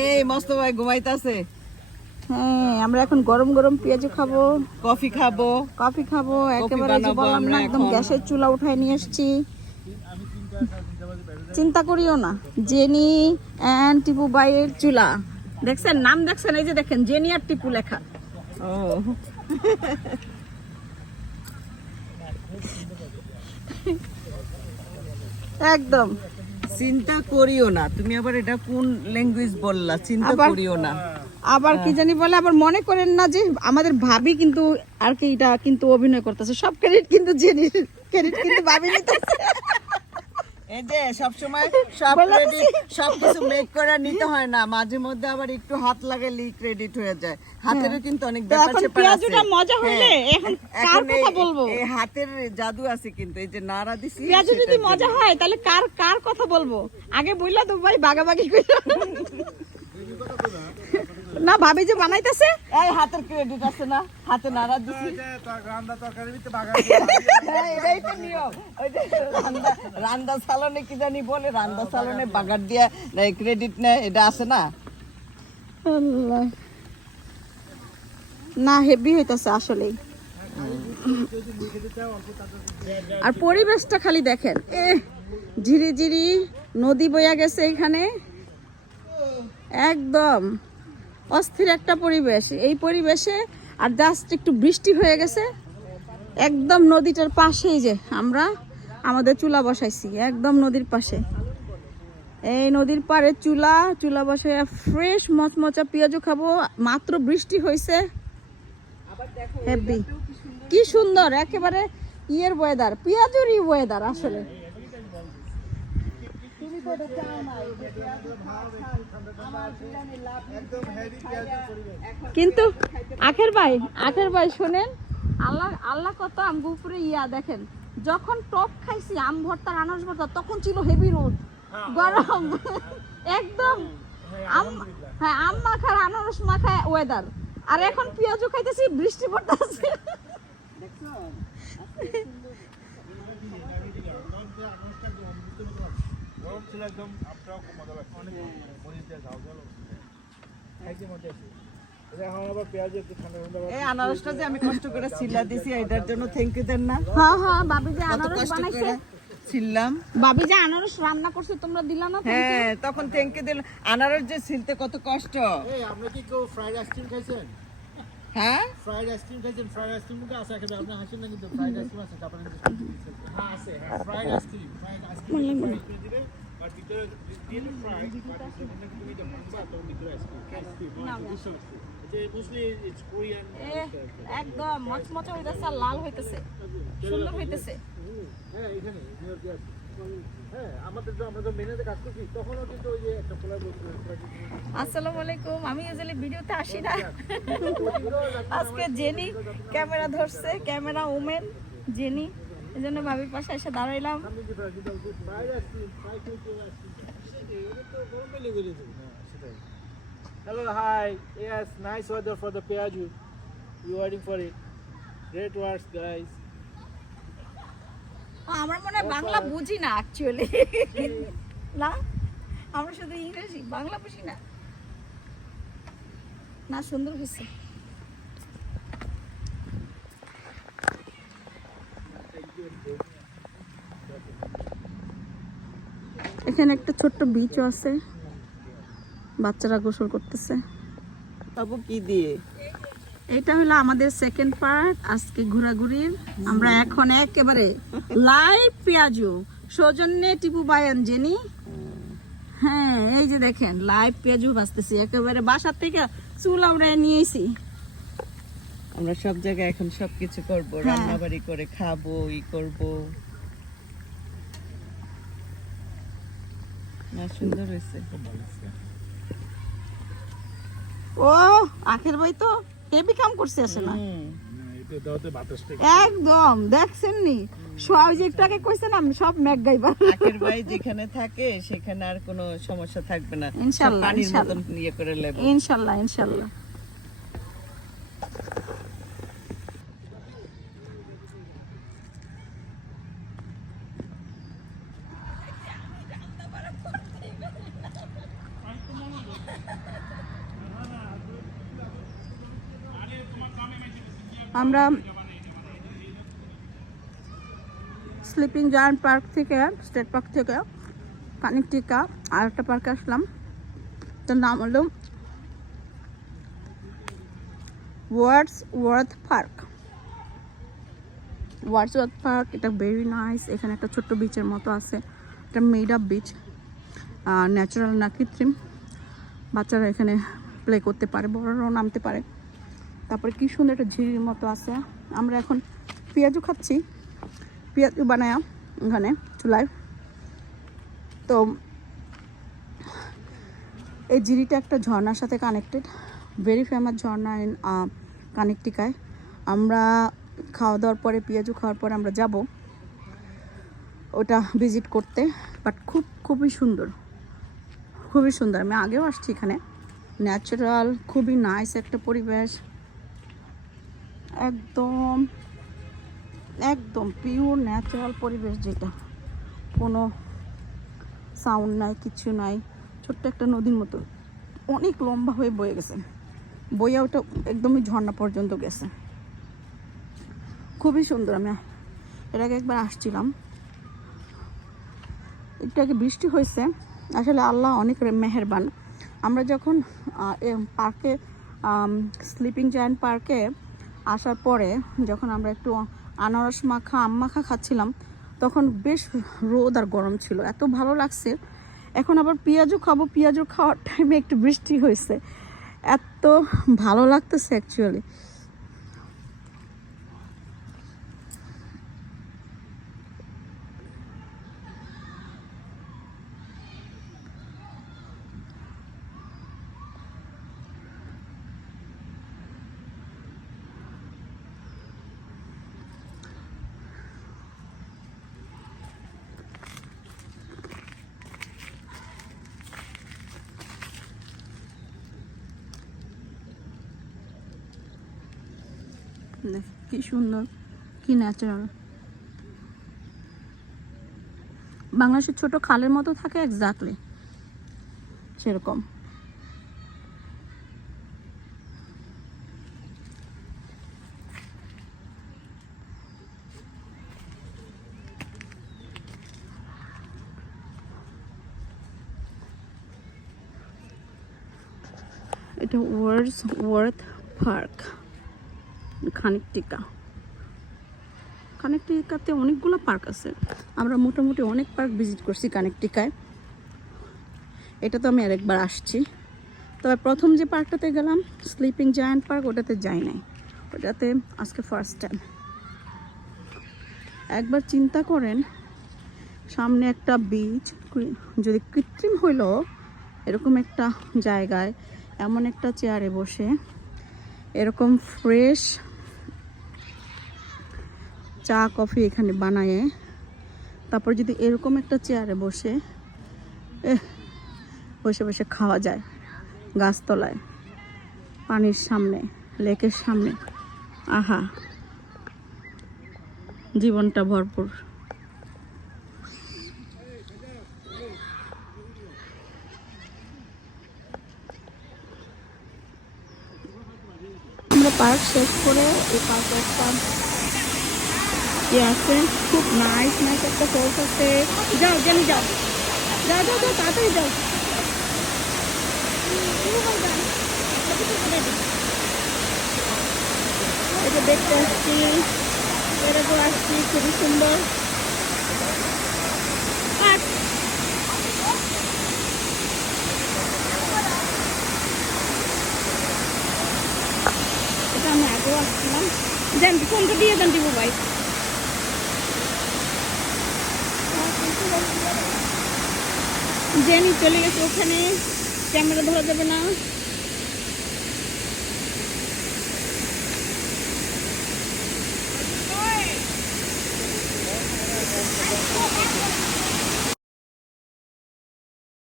এই মস্ত ভাই ঘুমাইতাছে। হ্যাঁ, আমরা এখন গরম গরম পেঁয়াজু খাবো, কফি খাবো। একেবারে যে বললাম না, একদম গ্যাসের চুলা উঠায় নিয়ে এসেছি। চিন্তা করিও না, জেনি এন্ড টিপু বাইয়ের চুলা দেখছেন, নাম দেখছেন, এই যে দেখেন জেনি আর টিপু লেখা। ও একদম চিন্তা করিও না, তুমি আবার এটা কোন ল্যাঙ্গুয়েজ বললা? চিন্তা করিও না আবার কি জানি বলে, আবার মনে করেন না যে আমাদের ভাবি কিন্তু আর কি এটা কিন্তু অভিনয় করতেছে, সব ক্রেডিট কিন্তু জেনির, ক্রেডিট কিন্তু ভাবি নিতেছে। এই যে সবসময় সব ক্রেডিট সবকিছু মেক করে নিতে হয় না, মাঝে মধ্যে আবার একটু হাত লাগালেই ক্রেডিট হয়ে যায়। হাতেরও কিন্তু অনেক ব্যাপার স্যাপার আছে। পেঁয়াজুটা মজা হইলে এখন কার কথা বলবো? এই হাতের জাদু আছে কিন্তু, এই যে নাড়া দিছি। পেঁয়াজু যদি মজা হয় তাহলে কার কার কথা বলবো? আগে বললা তো ভাই বাগাবাগি কইরা না, ভাবি যে বানাইতেছে, এই হাতের ক্রেডিট আছে না, হাতে নাড়া দিছি। রান্না তরকারি ভিতরে বাগান এটাই তো নিয়ম। ওই যে রান্দা সালনে কি জানি বলে, রান্দা সালনে বাগার দিয়া ক্রেডিট নেয়, এটা আছে না? আল্লাহ, না হেভি হইতাছে আসলেই। আর পরিবেশটা খালি দেখেন, ঝিরি ঝিরি নদী বইয়া গেছে এখানে, একদম অস্থির একটা পরিবেশ। এই পরিবেশে আর জাস্ট একটু বৃষ্টি হয়ে গেছে, একদম নদীটার পাশেই যে আমরা আমাদের চুলা বসাইছি, একদম নদীর পাশে। এই নদীর পাড়ে চুলা বসে ফ্রেশ মচমচা পেঁয়াজু খাবো। মাত্র বৃষ্টি হয়েছে, হেভি, কি সুন্দর একেবারে ইয়ের ওয়েদার, পেঁয়াজুরই ওয়েদার আসলে। কিন্তু আখের ভাই শোনেন, আল্লাহ কত আমগো উপরে ইয়া দেখেন, যখন টক খাইছি আম ভর্তা আনারস ভর্তা তখন ছিল হেভি রোদ, গরম একদম আম মাখার আনারস মাখায় ওয়েদার, আর এখন পেঁয়াজু খাইতেছি বৃষ্টি পড়তেছে। এই আনারসটা যে আমি কষ্ট করে ছিলা দিছি, এটার জন্য থ্যাংক ইউ দেন না? হ্যাঁ, বাবি যে আনারস বানাইছে, ছিললাম, বাবি যে আনারস রান্না করছে তোমরা দিলা না? হ্যাঁ, তখন থ্যাংক ইউ দিলাম। আনারস যে ছিলতে কত কষ্ট। এই আমরা কি কেউ ফ্রাইড আইসক্রিম খাইছেন? হ্যাঁ, ফ্রাইড আইসক্রিম খাইছেন? ফ্রাইড আইসক্রিম কিন্তু আছে, একেবারে আপনি হাসেন না কিন্তু ফ্রাইড আইসক্রিম আছে জাপানের। হ্যাঁ আছে, ফ্রাইড আইসক্রিম দিবেন, আর ভিতরে দিয়ে ফ্রাই, আর ভিতরে তুমি যে মাংসা তো ভিতরে আইসক্রিম যে বুঝলি ইটস কোরিয়ান। একদম মচমচে হইতাছে আর লাল হইতাছে, সুন্দর হইতাছে। হ্যাঁ এখানে হ্যাঁ আমরা তো মেনুতে কাজ করছি, তখনও কিন্তু ওই যে একটা পোলা বলছিল। আসসালামু আলাইকুম, আমি ইউজুয়ালি ভিডিওতে আসি না, আজকে জেনি ক্যামেরা ধরছে, ক্যামেরা ওমেন জেনি, এজন্য ভাবির পাশে এসে দাঁড়াইলাম। Hello, hi. Yes, nice weather for the Piaju. You waiting for it? Great works, guys. আমরা মনে হয় বাংলা বুঝি না অ্যাকচুয়ালি, না আমরা শুধু ইংরেজি, বাংলা বুঝি না। না সুন্দর হয়েছে। এখানে একটা ছোট্ট বিচও আছে, বাচ্চারা গোসল করতেছে। তবু কি দিয়ে? এটা হলো আমাদের সেকেন্ড পার্ট আজকে ঘোরাঘুরির। আমরা এখন একেবারে লাইভ পেঁয়াজু, সৌজন্যে টিপু বায়ান জেনি। হ্যাঁ, এই যে দেখেন লাইভ পেঁয়াজু ভাজতেছি, একেবারে বাসার থেকে চুল আমরা নিয়েছি। আমরা সব জায়গায় এখন সবকিছু করব, রান্না বাড়ি করে খাবো, করবো। না সুন্দর হয়েছে। ও আখের ভাই তো হেভি কাম করছে আসলে, একদম দেখছেন নি যে একটু আগে কইছেন আমি সব ম্যাক গাইবা। আখের ভাই যেখানে থাকে সেখানে আর কোনো সমস্যা থাকবে না, ইনশাআল্লাহ, পানির মতন ইয়ে করে নেব ইনশাআল্লাহ ইনশাআল্লাহ। আমরা স্লিপিং জায়ান্ট পার্ক থেকে, স্টেট পার্ক থেকে কানেকটিকা আর একটা পার্কে আসলাম। তার নাম হলো ওয়ার্ডসওয়ার্থ পার্ক। ওয়ার্ডসওয়ার্থ পার্ক, এটা ভেরি নাইস। এখানে একটা ছোট্ট বিচের মতো আছে, এটা মেড আপ বিচ, ন্যাচারাল না কৃত্রিম। বাচ্চারা এখানে প্লে করতে পারে, বড়রাও নামতে পারে। তারপরে কি সুন্দর একটা ঝিরির মতো আছে। আমরা এখন পেঁয়াজু খাচ্ছি, পেঁয়াজু বানায় এখানে চুলায়। তো এই ঝিরিটা একটা ঝর্ণার সাথে কানেক্টেড, ভেরি ফেমাস ঝর্ণা ইন কানেকটিকায়। আমরা খাওয়া দাওয়ার পরে, পেঁয়াজু খাওয়ার পরে আমরা যাব ওটা ভিজিট করতে। বাট খুবই সুন্দর, খুবই সুন্দর। আমি আগেও আসছি এখানে, ন্যাচারাল, খুবই নাইস একটা পরিবেশ, একদম একদম পিওর ন্যাচারাল পরিবেশ, যেটা কোনো সাউন্ড নাই, কিছু নাই। ছোট্ট একটা নদীর মতো অনেক লম্বা হয়ে বয়ে গেছে, বইয়া ওটা একদমই ঝর্ণা পর্যন্ত গেছে, খুবই সুন্দর। আমি এর আগে একবার আসছিলাম, একটু আগে বৃষ্টি হয়েছে। আসলে আল্লাহ অনেক মেহেরবান। আমরা যখন পার্কে, স্লিপিং জায়ান্ট পার্কে আসার পরে যখন আমরা একটু আনারস মাখা, আম মাখা খাচ্ছিলাম, তখন বেশ রোদ আর গরম ছিল, এত ভালো লাগছে। এখন আবার পেঁয়াজু খাবো, পেঁয়াজু খাওয়ার টাইমে একটু বৃষ্টি হয়েছে, এত ভালো লাগতেছে অ্যাকচুয়ালি। কি সুন্দর, কি ন্যাচারাল। বাংলাদেশের ছোট খালের মতো থাকে এক্স্যাক্টলি সেরকম। এটা ওয়ার্ডসওয়ার্থ পার্ক, কানেকটিকাতে অনেকগুলো পার্ক আছে। আমরা মোটামুটি অনেক পার্ক ভিজিট করছি কানেকটিকায়। এটা তো আমি আরেকবার আসছি। তবে প্রথম যে পার্কটাতে গেলাম, স্লিপিং জায়ান্ট পার্ক, ওটাতে যাই নাই, ওটাতে আজকে ফার্স্ট টাইম। একবার চিন্তা করেন, সামনে একটা বিচ, যদি কৃত্রিম হইল এরকম একটা জায়গায়, এমন একটা চেয়ারে বসে এরকম ফ্রেশ চা কফি এখানে বানায়, তারপর যদি এরকম একটা চেয়ারে বসে বসে বসে খাওয়া যায়, গাছতলায়, পানির সামনে, লেকের সামনে, আহা, জীবনটা ভরপুর। আমরা পার্ক শেষ করে এই পার্কে একটা আছে, খুব নাইস একটা ফলস আছে। যাও জেনি যাও, যাও যাও যাও, তাড়াতাড়ি যাও। এটা দেখতে আসছি, এরকম আসছি, খুবই সুন্দর পার্ক। এটা আমি আগেও আসছিলাম। দেন ফোনটা দিয়ে দেন দিব ভাই। জেনি চলে গেছে ওখানে, ক্যামেরা ধরা যাবে না।